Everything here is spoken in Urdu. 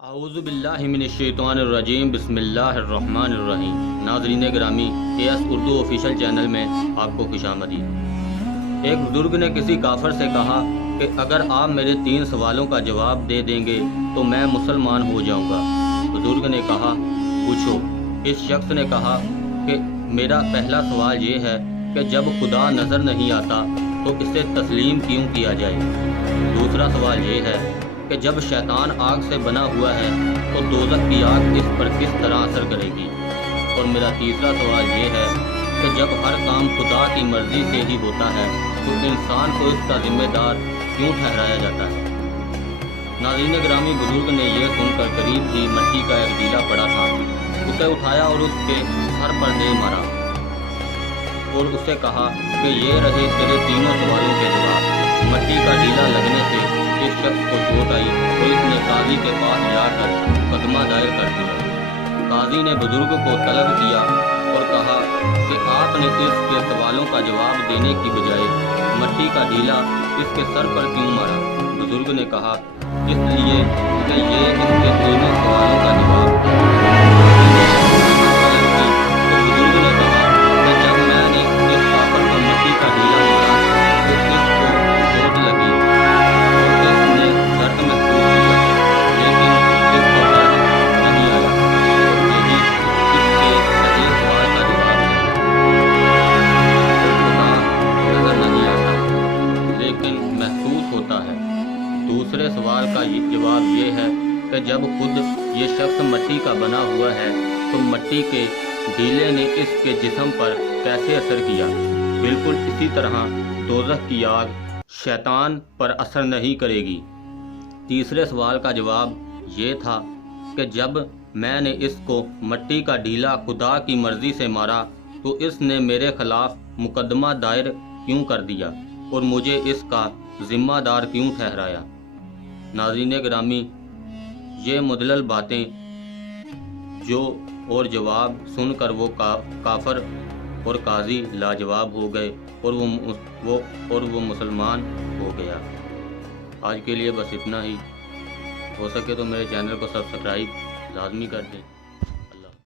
اعوذ باللہ من الشیطان الرجیم بسم اللہ الرحمن الرحیم۔ ناظرین گرامی، AS اردو آفیشل چینل میں آپ کو خوش آمدید۔ ایک بزرگ نے کسی کافر سے کہا کہ اگر آپ میرے 3 سوالوں کا جواب دے دیں گے تو میں مسلمان ہو جاؤں گا۔ بزرگ نے کہا پوچھو۔ اس شخص نے کہا کہ میرا پہلا سوال یہ ہے کہ جب خدا نظر نہیں آتا تو اسے تسلیم کیوں کیا جائے؟ دوسرا سوال یہ ہے کہ جب شیطان آگ سے بنا ہوا ہے تو دوزخ کی آگ اس پر کس طرح اثر کرے گی؟ اور میرا تیسرا سوال یہ ہے کہ جب ہر کام خدا کی مرضی سے ہی ہوتا ہے تو انسان کو اس کا ذمہ دار کیوں ٹھہرایا جاتا ہے؟ ناظرین گرامی، بزرگ نے یہ سن کر قریب ہی مٹی کا ایک ڈیلا پڑا تھا، اسے اٹھایا اور اس کے سر پر دے مارا اور اسے کہا کہ یہ رہے تیرے تینوں سوالوں کے جواب۔ مٹی کا ڈیلا لگنے سے اس شخص کو چوٹ آئی اور اس نے قاضی کے پاس جا کر مقدمہ دائر کر دیا۔ قاضی نے بزرگ کو طلب کیا اور کہا کہ آپ نے اس کے سوالوں کا جواب دینے کی بجائے مٹی کا ڈیلا اس کے سر پر کیوں مارا؟ بزرگ نے کہا اس لیے کہ یہ اس کے تینوں سوالوں کا جواب۔ بزرگ نے کہا کہ جب میں نے اس کافر کو مٹی کا ڈیلا مارا تو اس کو چوٹ لگی اور اس نے درد محسوس کیا، لیکن اس کو درد نہیں آیا، اور یہی اس کے پہلے سوال کا جواب ہے۔ خدا نظر نہیں آتا لیکن محسوس ہوتا ہے۔ دوسرے سوال کا جواب یہ ہے کہ جب خود یہ شخص مٹی کا بنا ہوا ہے تو مٹی کے ڈیلے نے اس کے جسم پر کیسے اثر کیا؟ بالکل اسی طرح دوزخ کی آگ شیطان پر اثر نہیں کرے گی۔ تیسرے سوال کا جواب یہ تھا کہ جب میں نے اس کو مٹی کا ڈیلا خدا کی مرضی سے مارا تو اس نے میرے خلاف مقدمہ دائر کیوں کر دیا اور مجھے اس کا ذمہ دار کیوں ٹھہرایا؟ ناظرین گرامی، یہ مدلل باتیں جو اور جواب سن کر وہ کافر اور قاضی لاجواب ہو گئے اور وہ مسلمان ہو گیا۔ آج کے لیے بس اتنا ہی۔ ہو سکے تو میرے چینل کو سبسکرائب لازمی کر دیں۔